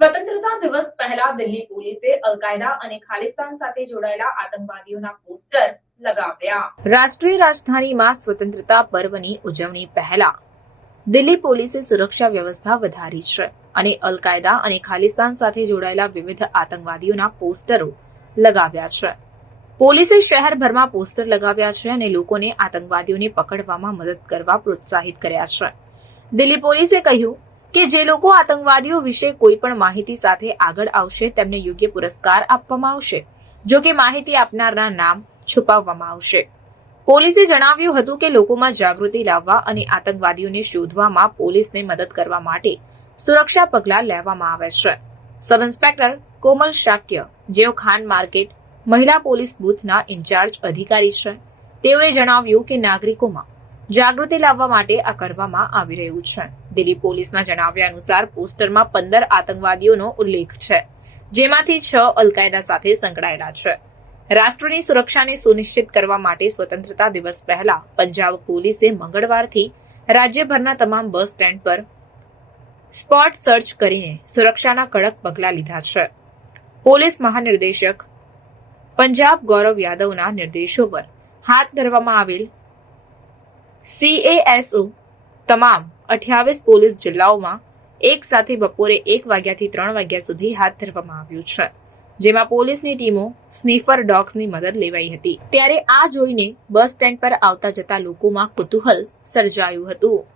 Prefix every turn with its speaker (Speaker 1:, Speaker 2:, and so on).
Speaker 1: સ્વતંત્રતા દિવસ પહેલા દિલ્હી પોલીસે અલકાયદા અને ખાલિસ્તાન સાથે જોડાયેલા આતંકવાદીઓના પોસ્ટર લગાવ્યા. રાષ્ટ્રીય રાજધાનીમાં સ્વતંત્રતા પર્વની ઉજવણી પહેલા દિલ્હી પોલીસે સુરક્ષા વ્યવસ્થા વધારી છે અને અલકાયદા અને ખાલિસ્તાન સાથે જોડાયેલા વિવિધ આતંકવાદીઓના પોસ્ટરો લગાવ્યા છે. પોલીસે શહેરભરમાં પોસ્ટર લગાવ્યા છે અને લોકોને આતંકવાદીઓને પકડવામાં મદદ કરવા પ્રોત્સાહિત કર્યા છે. દિલ્હી પોલીસે કહ્યું કે જે લોકો આતંકવાદીઓ વિશે કોઈ પણ માહિતી સાથે આગળ આવશે, તેમને યોગ્ય પુરસ્કાર આપવામાં આવશે. જો કે માહિતી આપનારના નામ છુપાવવામાં આવશે. પોલીસે જણાવ્યું હતું કે લોકોમાં જાગૃતિ લાવવા અને આતંકવાદીઓને શોધવામાં પોલીસને મદદ કરવા માટે સુરક્ષા પગલાં લેવામાં આવે છે. સબ ઇન્સ્પેક્ટર કોમલ શાક્ય, જેઓ ખાન માર્કેટ, મહિલા પોલીસ બૂથના ઇન્ચાર્જ અધિકારી છે, તેઓએ જણાવ્યું કે નાગરિકોમાં જાગૃતિ લાવવા માટે આ કરવામાં આવી રહ્યું છે. દિલ્હી પોલીસના જણાવ્યા અનુસાર પોસ્ટરમાં પંદર આતંકવાદીઓનો ઉલ્લેખ છે, જેમાંથી છ અલકાયદા સાથે સંકળાયેલા છે. રાષ્ટ્રની સુરક્ષાને સુનિશ્ચિત કરવા માટે સ્વતંત્રતા દિવસ પહેલા પંજાબ પોલીસે મંગળવારથી રાજ્યભરના તમામ બસ સ્ટેન્ડ પર સ્પોટ સર્ચ કરીને સુરક્ષાના કડક પગલાં લીધા છે. પોલીસ મહાનિર્દેશક પંજાબ ગૌરવ યાદવના નિર્દેશો પર હાથ ધરવામાં આવેલ સીએએસઓ તમામ અઠ્યાવીસ પોલીસ જિલ્લાઓમાં એક સાથે બપોરે એક વાગ્યાથી ત્રણ વાગ્યા સુધી હાથ ધરવામાં આવ્યું છે, જેમાં પોલીસની ટીમો સ્નીફર ડોગ્સની મદદ લેવાઈ હતી. ત્યારે આ જોઈને બસ સ્ટેન્ડ પર આવતા જતા લોકોમાં કુતૂહલ સર્જાયું હતું.